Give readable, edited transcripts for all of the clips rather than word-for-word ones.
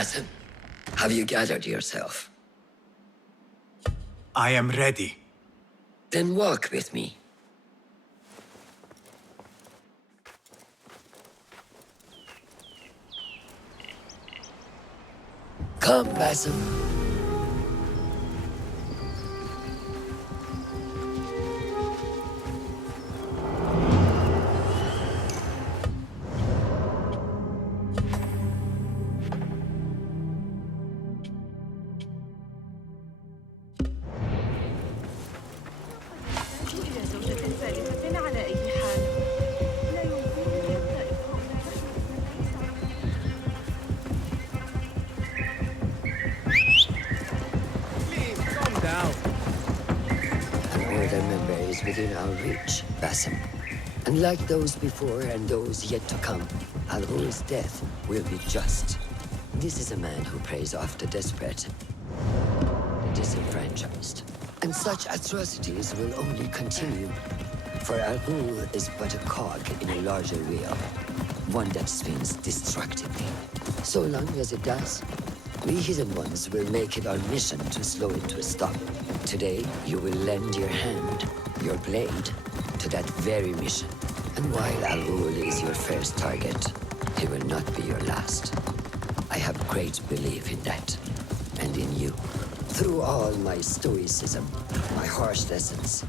Basim, have you gathered yourself? I am ready. Then walk with me. Come, Basim. Within our reach, Basim. And like those before and those yet to come, Al-Ghul's death will be just. This is a man who preys off the desperate, the disenfranchised. And such atrocities will only continue. For Al-Ghul is but a cog in a larger wheel, one that spins destructively. So long as it does, we Hidden Ones will make it our mission to slow it to a stop. Today, you will lend your hand, your blade, to that very mission. And while Al-Ghul is your first target, he will not be your last. I have great belief in that, and in you. Through all my stoicism, my harsh lessons,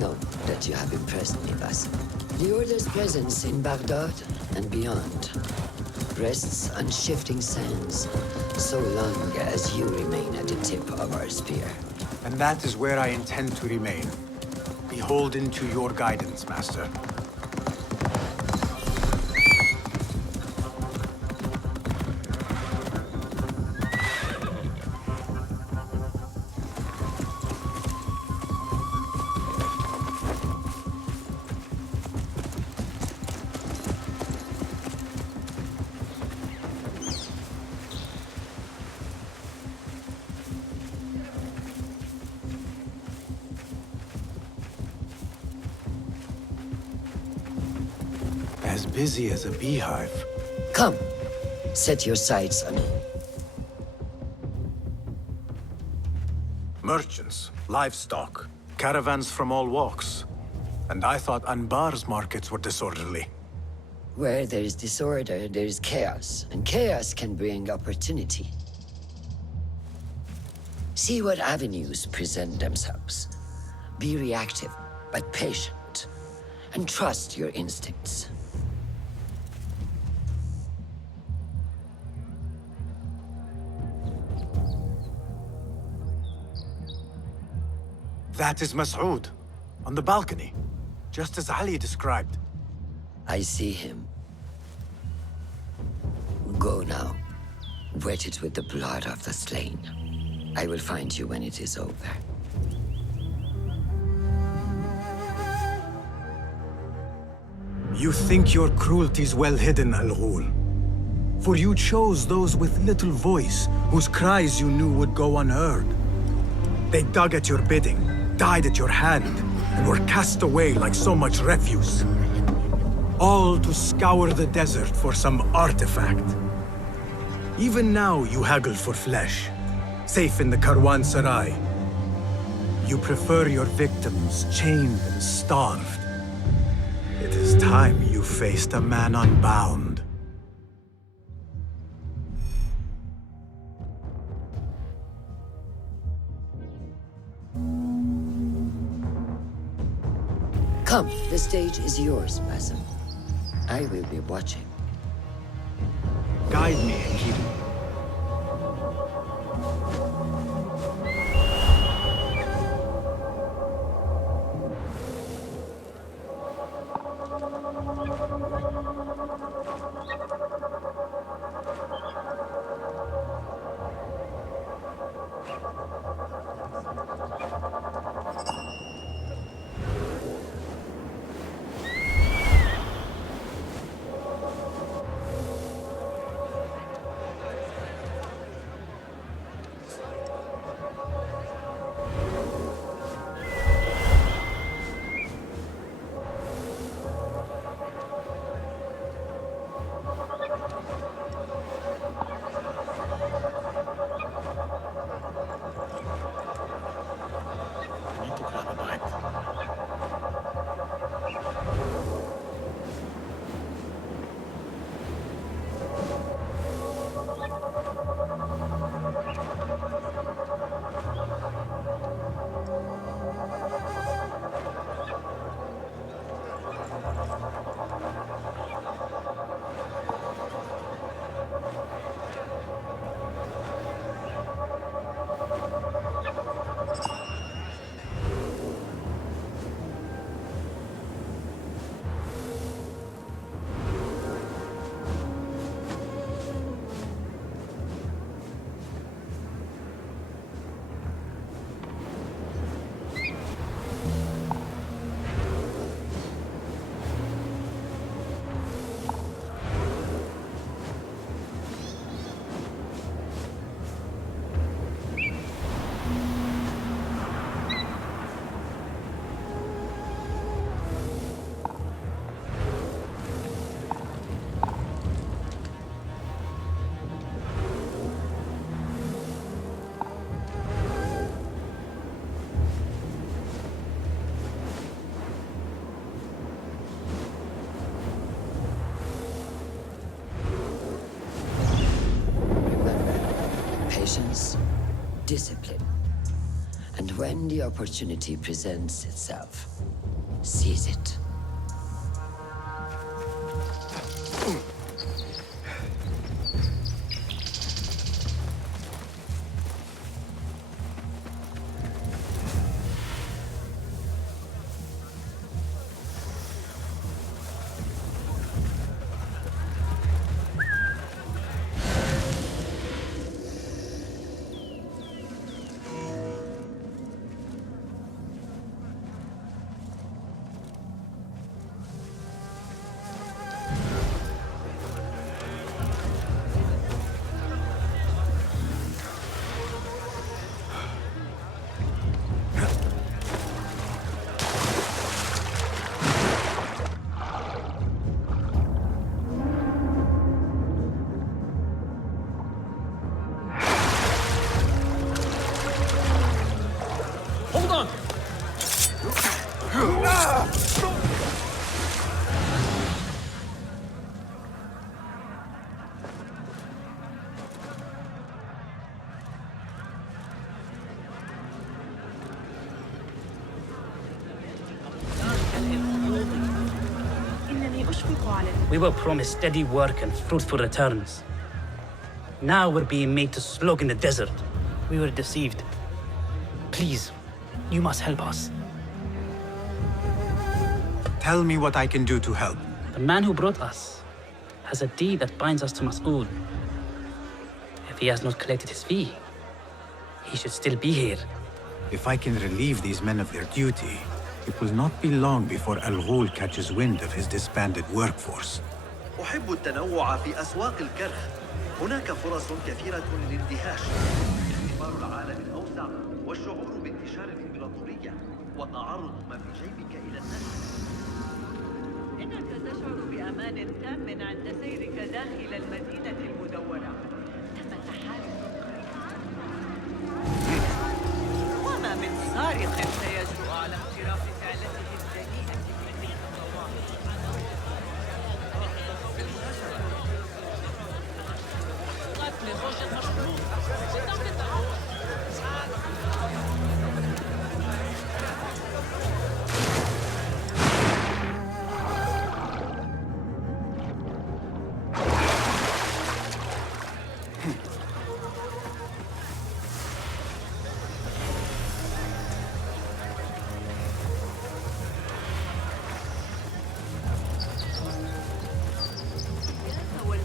know that you have impressed me, Basim. The Order's presence in Baghdad and beyond rests on shifting sands, so long as you remain at the tip of our spear. And that is where I intend to remain. Beholden to your guidance, Master. As busy as a beehive. Come, set your sights on me. Merchants, livestock, caravans from all walks. And I thought Anbar's markets were disorderly. Where there is disorder, there is chaos, and chaos can bring opportunity. See what avenues present themselves. Be reactive, but patient, and trust your instincts. That is Mas'ud, on the balcony, just as Ali described. I see him. Go now. Wet it with the blood of the slain. I will find you when it is over. You think your cruelty's well hidden, Al-Ghul. For you chose those with little voice, whose cries you knew would go unheard. They dug at your bidding, died at your hand, and were cast away like so much refuse. All to scour the desert for some artifact. Even now you haggle for flesh, safe in the Karwansarai. You prefer your victims chained and starved. It is time you faced a man unbound. Come, the stage is yours, Basim. I will be watching. Guide me, Enkidu. Patience, discipline. And when the opportunity presents itself, seize it. We were promised steady work and fruitful returns. Now we're being made to slog in the desert. We were deceived. Please, you must help us. Tell me what I can do to help. The man who brought us has a deed that binds us to Mas'ud. If he has not collected his fee, he should still be here. If I can relieve these men of their duty, it will not be long before Al-Ghul catches wind of his disbanded workforce. أحب التنوع في أسواق الكرخ. هناك فرص كثيرة للاندهاش. اختبار العالم الأوسع والشعور بانتشار الإمبراطورية وتعرض ما في جيبك إلى الناس. إنك تشعر بأمان تام عند سيرك داخل المدينة المدورة. ثمة حارس وما من سارق سيجرؤ على اقتراف فعلته الدنيئة التي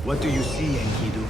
What do you see, Enkidu?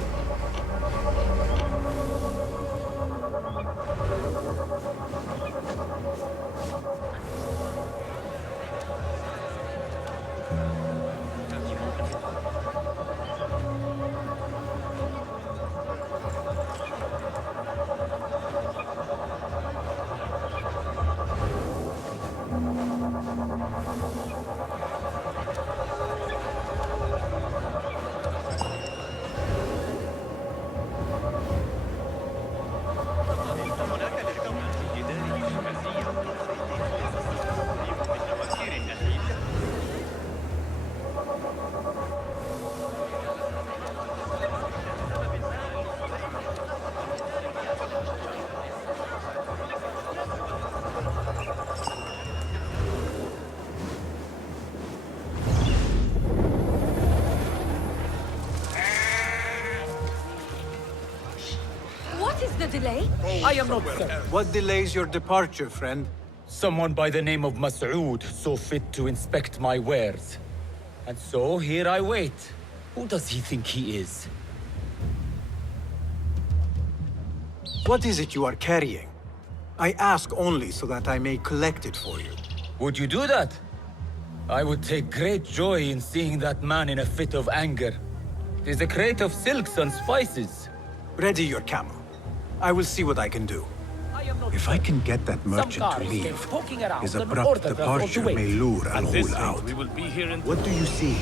delay? I am not certain. What delays your departure, friend? Someone by the name of Mas'ud saw fit to inspect my wares. And so here I wait. Who does he think he is? What is it you are carrying? I ask only so that I may collect it for you. Would you do that? I would take great joy in seeing that man in a fit of anger. It is a crate of silks and spices. Ready your camel. I will see what I can do. If I can get that merchant to leave, his abrupt departure may lure Al-Ghul out. What do you see?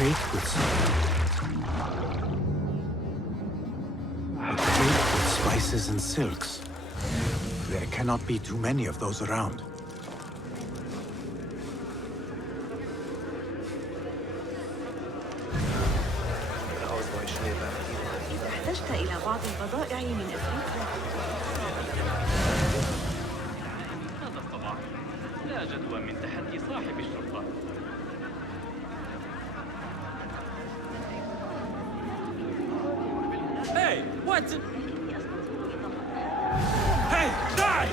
crate with spices and silks. There cannot be too many of those around. إذا احتجت إلى بعض البضائع من أفريقيا. هذا الصباح لا جدوى من تحدي صاحب الشرطة. Hey, what? Hey, die!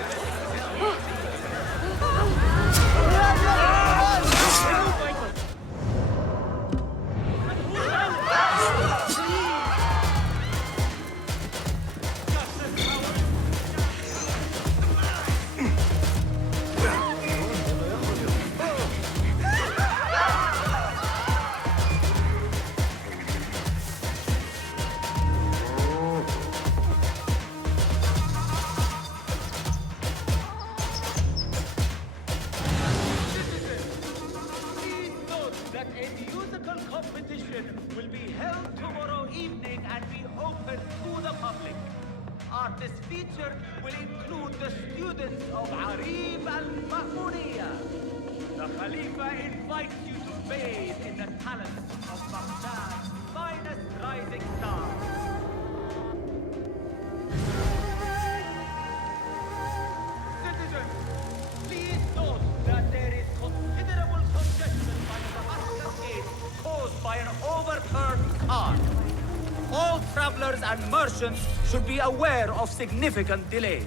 Will be held tomorrow evening and be open to the public. Artists featured will include the students of Arib al-Ma'muniyah. The Khalifa invites you to bathe in the talents of Baghdad's finest rising stars. Citizens, please note that there is considerable congestion by the Damascus gate caused by an overturned car. All travelers and merchants should be aware of significant delays.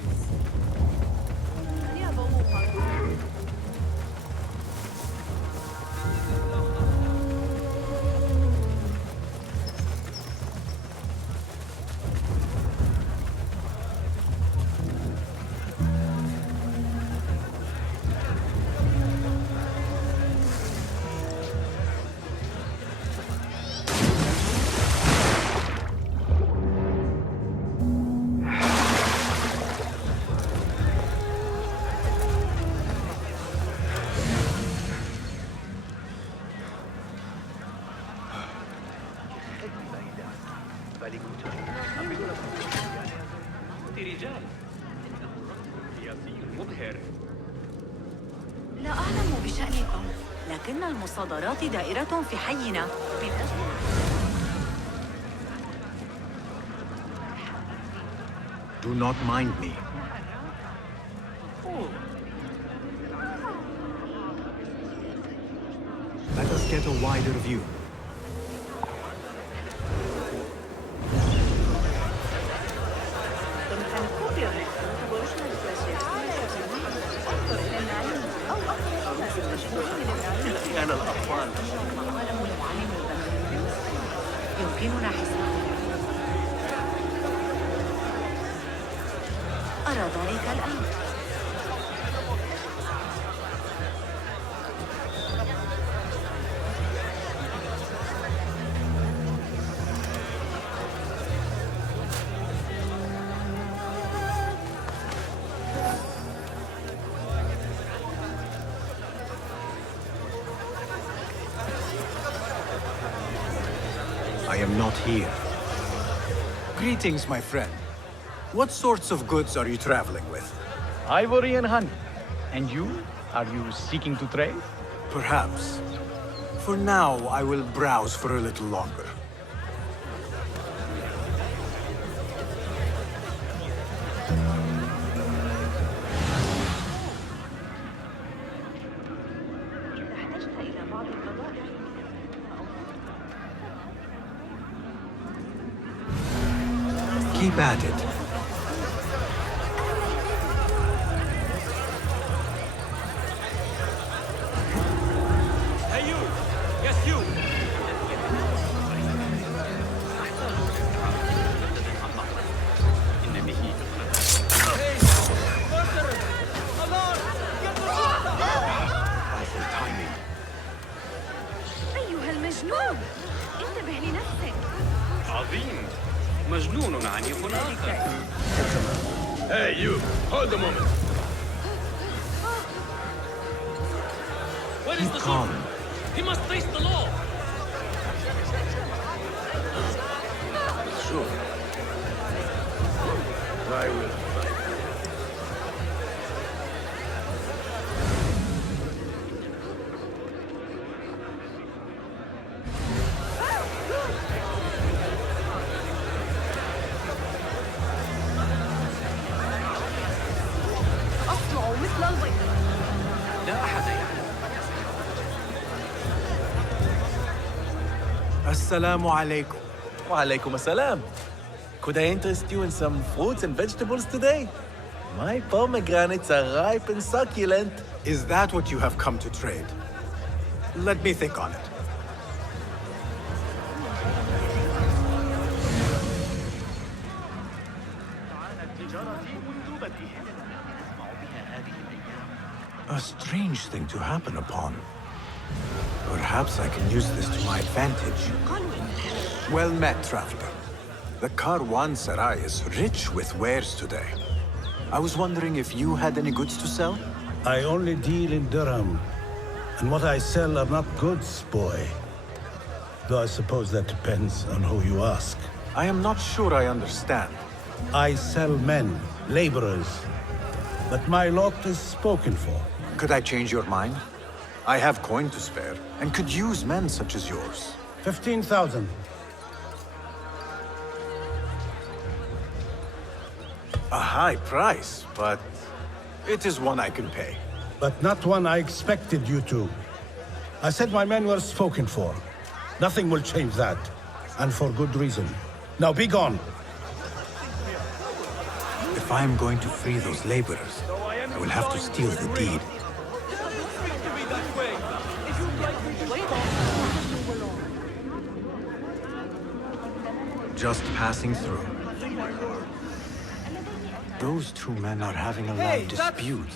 لا أعلم بشأنكم، لكن المصادرات دائرة في حينا من أجل Do not mind me. Let us get a wider view. أنا الأطفال يمكننا حسابه. أرى ذلك الآن. I am not here. Greetings, my friend. What sorts of goods are you traveling with? Ivory and honey. And you? Are you seeking to trade? Perhaps. For now, I will browse for a little longer. Keep at it. Hey you! Yes you! أيها المجنون، انتبه لنفسك. عظيم! مجنون عنيف آخر. Hey, you! Hold a moment! Where is Keep the calm. soldier? He must face the law! I will fight. أصنع مثل البيض. لا أحد يعلم. Assalamu alaikum. وعليكم السلام. Could I interest you in some fruits and vegetables today? My pomegranates are ripe and succulent. Is that what you have come to trade? Let me think on it. A strange thing to happen upon. Perhaps I can use this to my advantage. Well met, traveler. The Caravanserai is rich with wares today. I was wondering if you had any goods to sell? I only deal in dirham, and what I sell are not goods, boy. Though I suppose that depends on who you ask. I am not sure I understand. I sell men, laborers. But my lot is spoken for. Could I change your mind? I have coin to spare, and could use men such as yours. 15,000. A high price, but it is one I can pay. But not one I expected you to. I said my men were spoken for. Nothing will change that. And for good reason. Now be gone. If I am going to free those laborers, I will have to steal the deed. Just passing through. Those two men are having a loud dispute,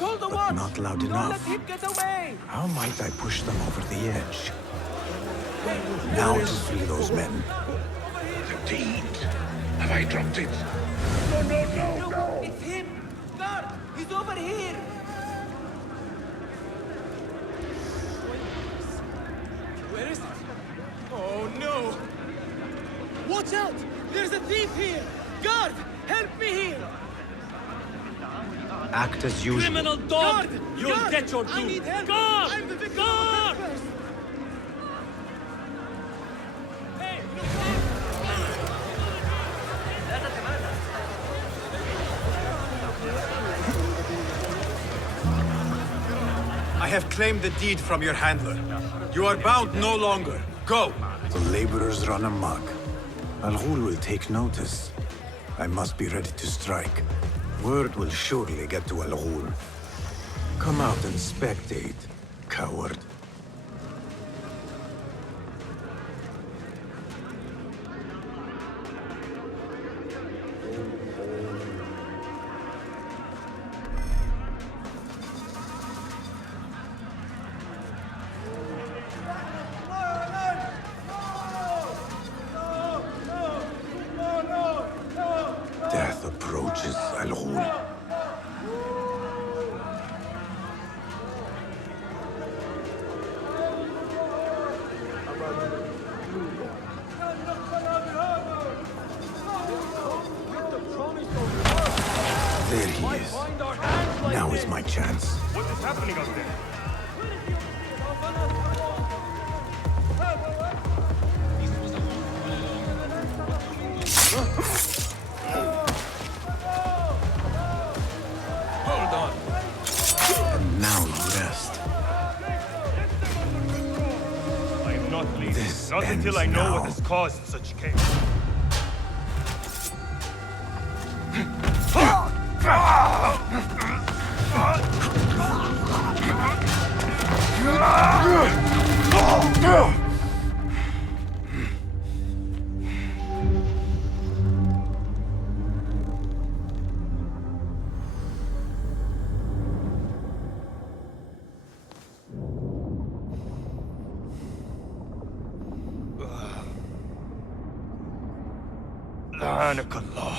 but not loud enough. How might I push them over the edge? Now to free those men. The deed. Have I dropped it? No. It's him! Guard! He's over here! Where is it? Oh no! Watch out! There's a thief here! Guard! Help me here! Act as usual. Criminal dog! You'll get your due! I need help! Guard! I'm the victim of first! Hey! I have claimed the deed from your handler. You are bound no longer. Go! The laborers run amok. Al-Ghul will take notice. I must be ready to strike. Word will surely get to Al-Ghul. Come out and spectate, coward. Death approaches, Al-Ghul. There he is. Now is my chance. What is happening out there? Hold on! And now you rest. I am not leaving. This Not until ends I know now. what has caused such chaos. لعنك الله.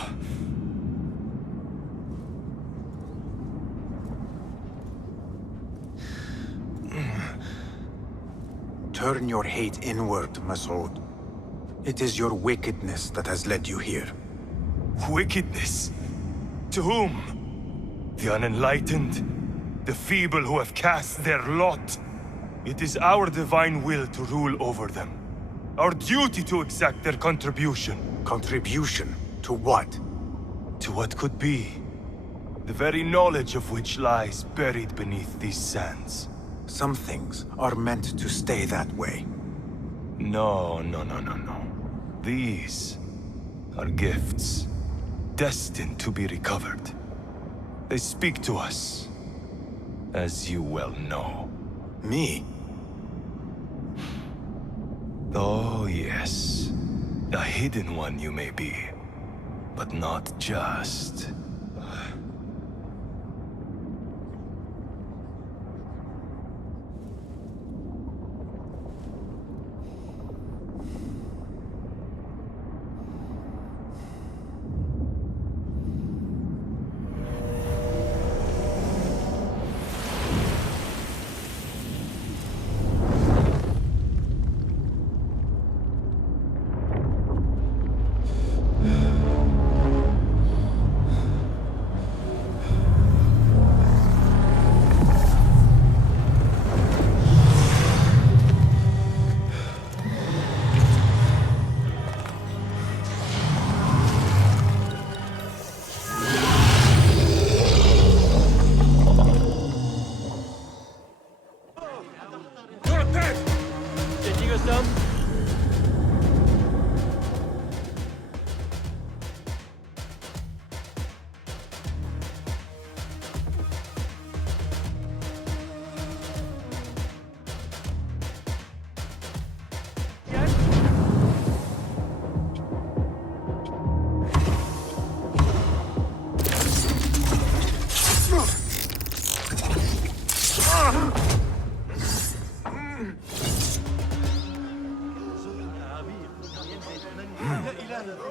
Turn your hate inward, Masood. It is your wickedness that has led you here. Wickedness? To whom? The unenlightened? The feeble who have cast their lot? It is our divine will to rule over them. Our duty to exact their contribution. Contribution? To what? To what could be. The very knowledge of which lies buried beneath these sands. Some things are meant to stay that way. No. These are gifts, destined to be recovered. They speak to us, as you well know. Me? Oh, yes. A hidden one you may be, but not just.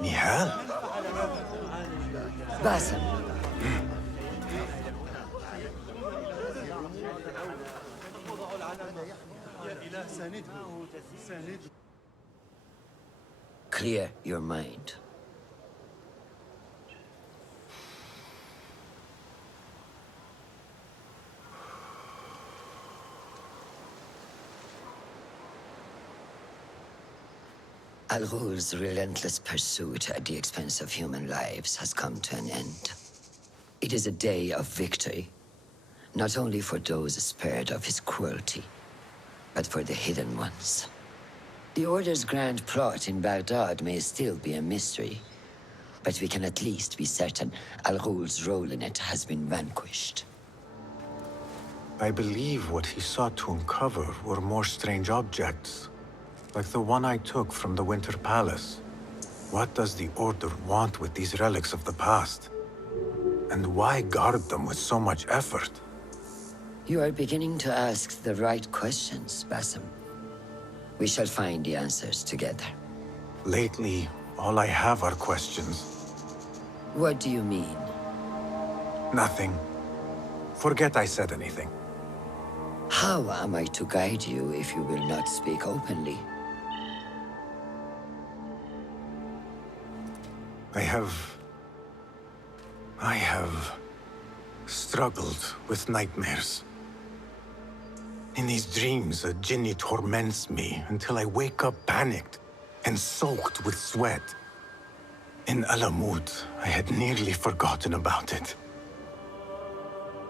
Nihal? Basim. Clear your mind. Al-Ghul's relentless pursuit at the expense of human lives has come to an end. It is a day of victory, not only for those spared of his cruelty, but for the hidden ones. The Order's grand plot in Baghdad may still be a mystery, but we can at least be certain Al-Ghul's role in it has been vanquished. I believe what he sought to uncover were more strange objects, like the one I took from the Winter Palace. What does the Order want with these relics of the past? And why guard them with so much effort? You are beginning to ask the right questions, Basim. We shall find the answers together. Lately, all I have are questions. What do you mean? Nothing. Forget I said anything. How am I to guide you if you will not speak openly? I have struggled with nightmares. In these dreams, a jinni torments me until I wake up panicked and soaked with sweat. In Alamut, I had nearly forgotten about it.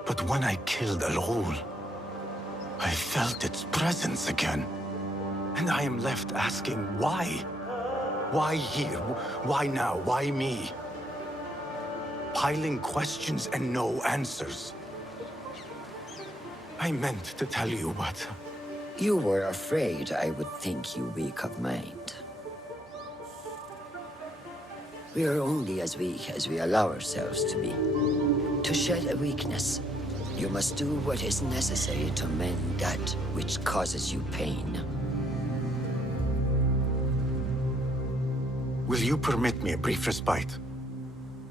But when I killed Al-Ghul, I felt its presence again. And I am left asking why? Why here? Why now? Why me? Piling questions and no answers. I meant to tell you, but... You were afraid I would think you weak of mind. We are only as weak as we allow ourselves to be. To shed a weakness, you must do what is necessary to mend that which causes you pain. Will you permit me a brief respite?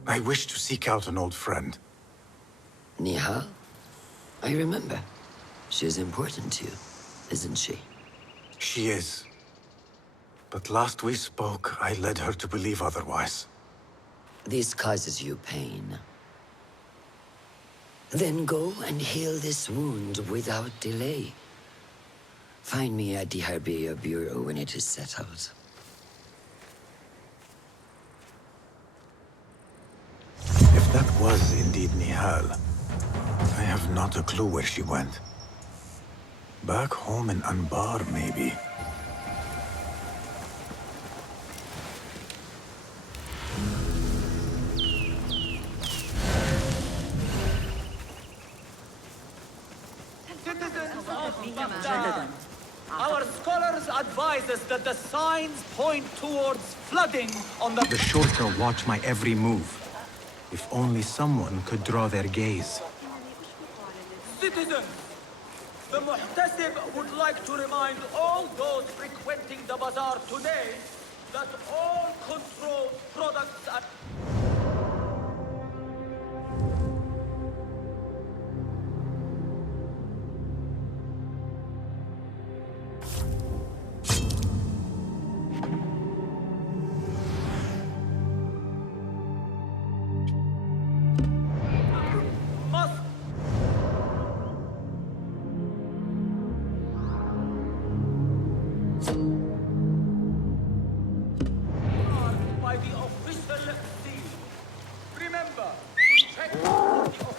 I wish to seek out an old friend. Nihal? I remember. She is important to you, isn't she? She is. But last we spoke, I led her to believe otherwise. This causes you pain. Then go and heal this wound without delay. Find me at the Herbier Bureau when it is settled. If that was indeed Nihal, I have not a clue where she went. Back home in Anbar, maybe. Citizens of Baghdad, our scholars advise us that the signs point towards flooding on The Shorta watch my every move. If only someone could draw their gaze. Citizens, the Muhtasib would like to remind all those frequenting the bazaar today that all controlled products are... by the official seal. Remember, check the official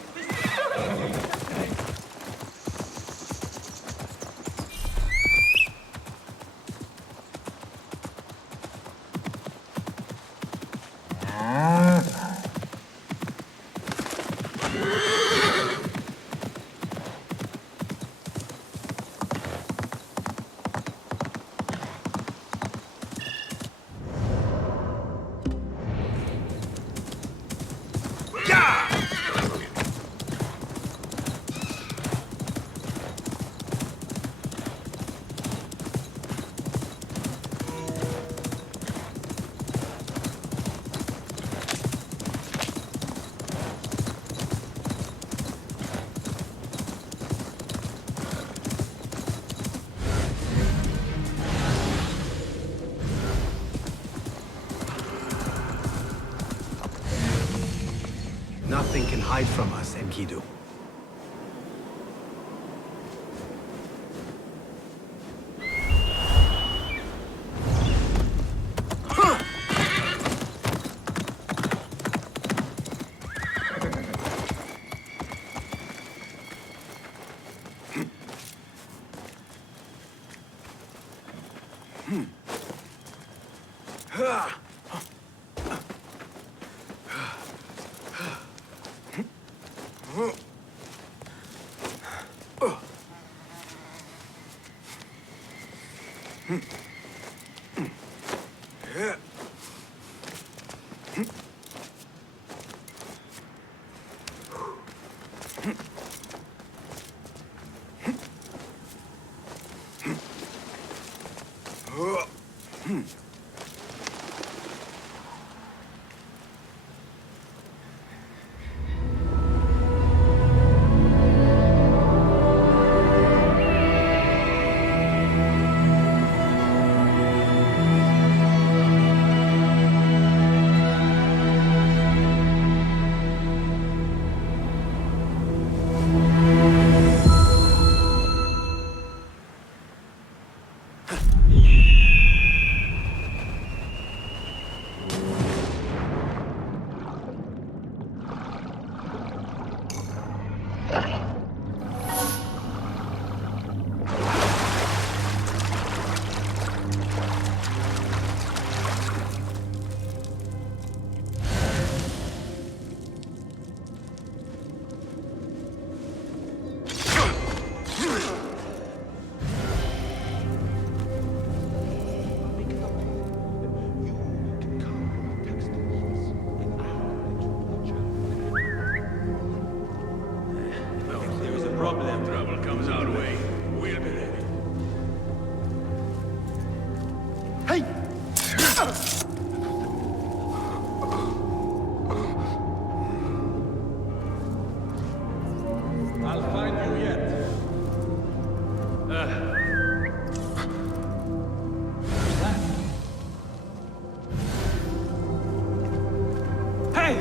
Nothing can hide from us, Enkidu. Trouble comes our way. We'll be ready. I'll find you yet. Hey!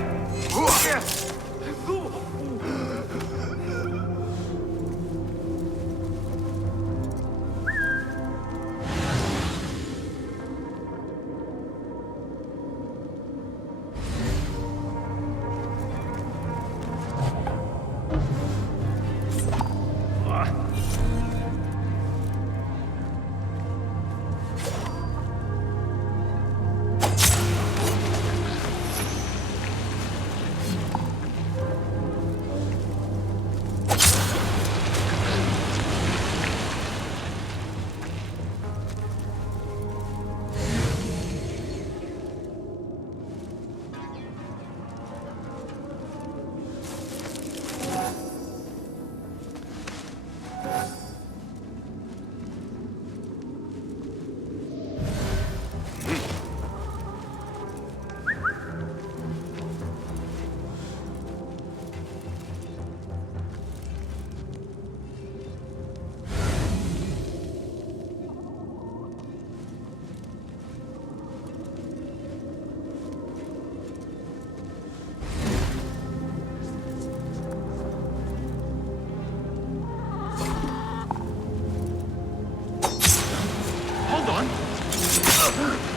Alert!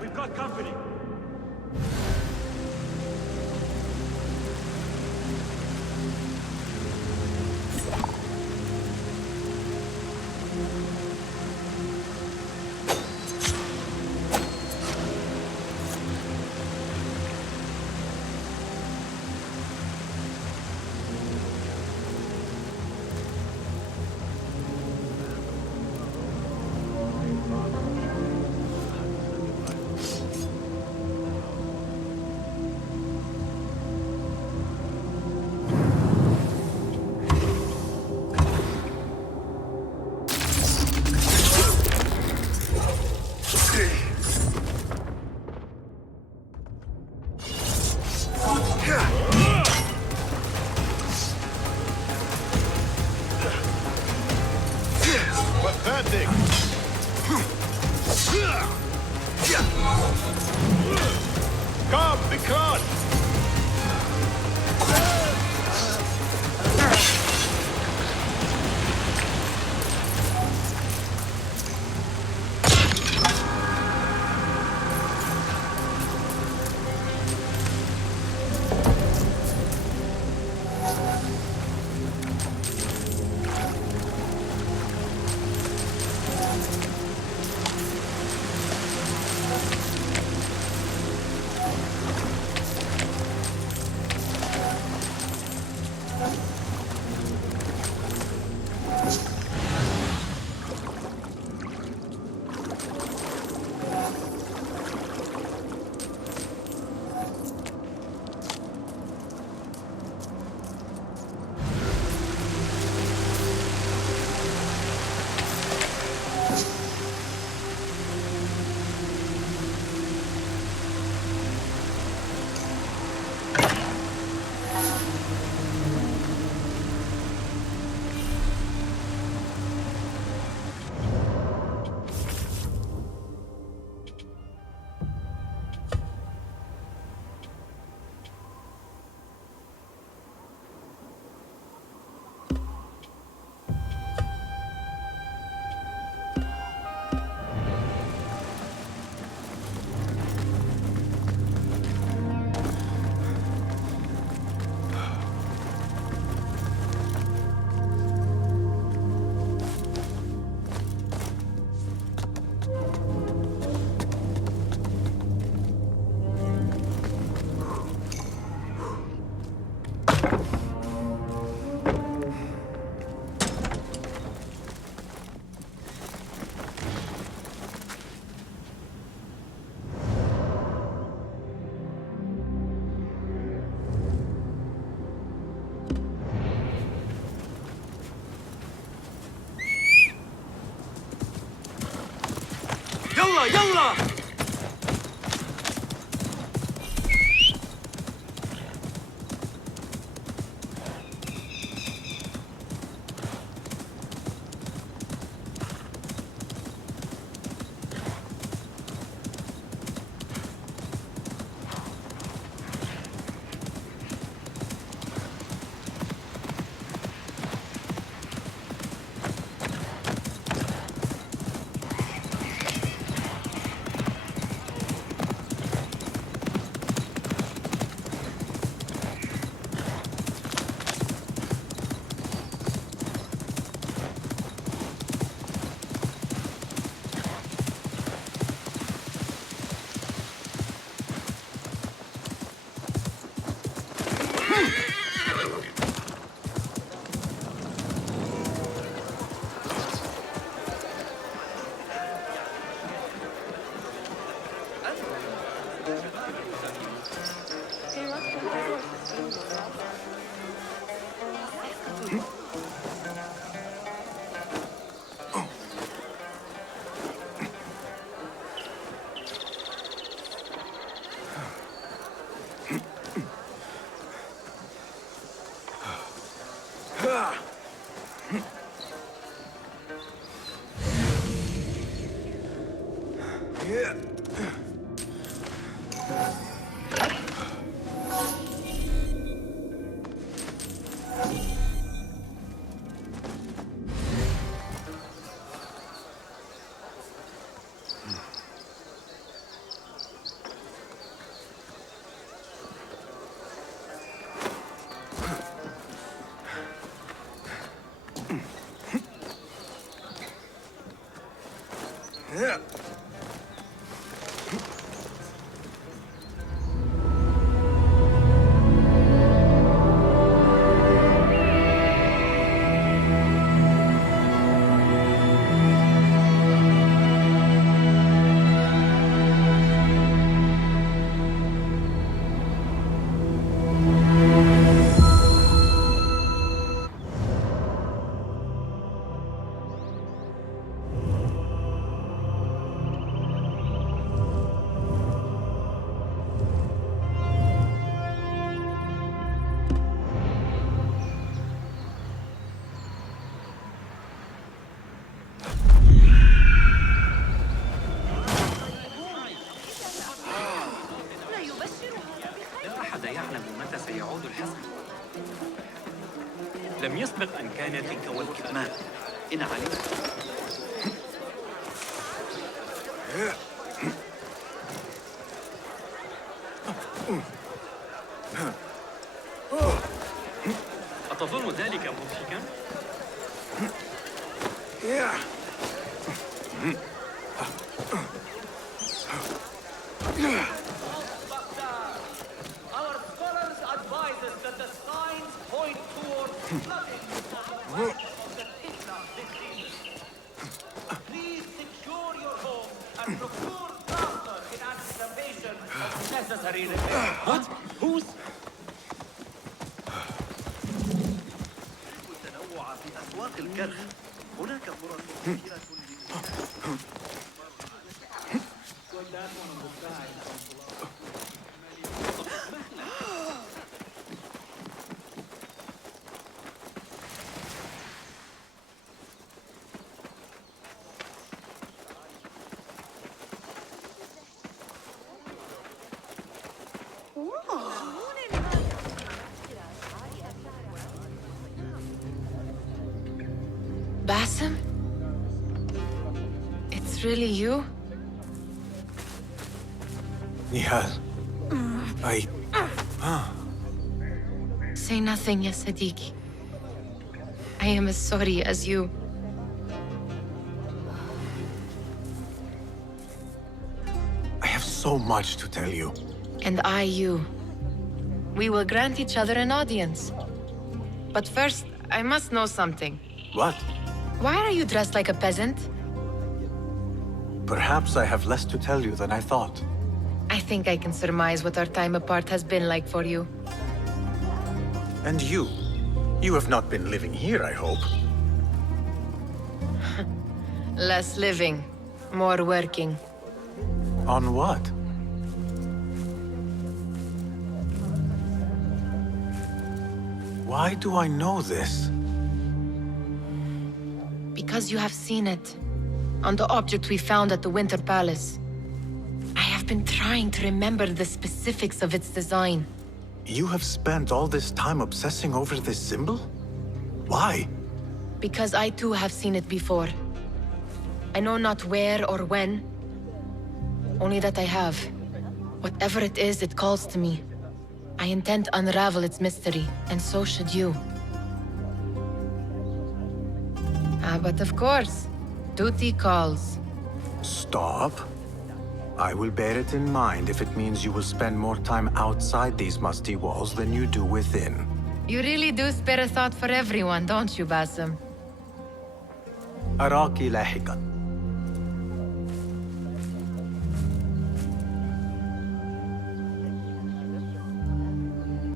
We've got company! Pathetic! Come, be crushed! يلا يلا! لم يسبق أن كان للكواكب ماء إن علمت. أتظن ذلك مضحكا؟ Our scholars advise us that the signs point towards flooding of the Setelah this season. Please secure your home and procure laughter in anticipation of necessary repairs. What? Who's? التنوع في أسواق الكرخ. هناك فرص كثيرة Basim? It's really you? Nihal. Say nothing, ya Sadiqi. I am as sorry as you. I have so much to tell you. And I you. We will grant each other an audience. But first, I must know something. What? Why are you dressed like a peasant? Perhaps I have less to tell you than I thought. I think I can surmise what our time apart has been like for you. And you? You have not been living here, I hope. Less living, more working. On what? Why do I know this? Because you have seen it. On the object we found at the Winter Palace. I have been trying to remember the specifics of its design. You have spent all this time obsessing over this symbol? Why? Because I too have seen it before. I know not where or when, only that I have. Whatever it is, it calls to me. I intend to unravel its mystery, and so should you. But of course, duty calls. Stop. I will bear it in mind if it means you will spend more time outside these musty walls than you do within. You really do spare a thought for everyone, don't you, Basim? أراك لاحقاً.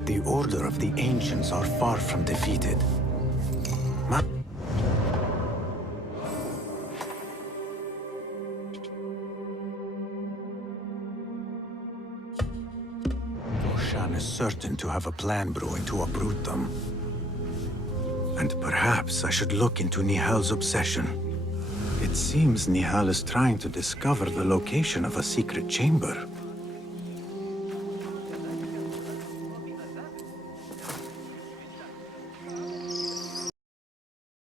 The Order of the Ancients are far from defeated. Roshan is certain to have a plan brewing to uproot them. And perhaps I should look into Nihal's obsession. It seems Nihal is trying to discover the location of a secret chamber.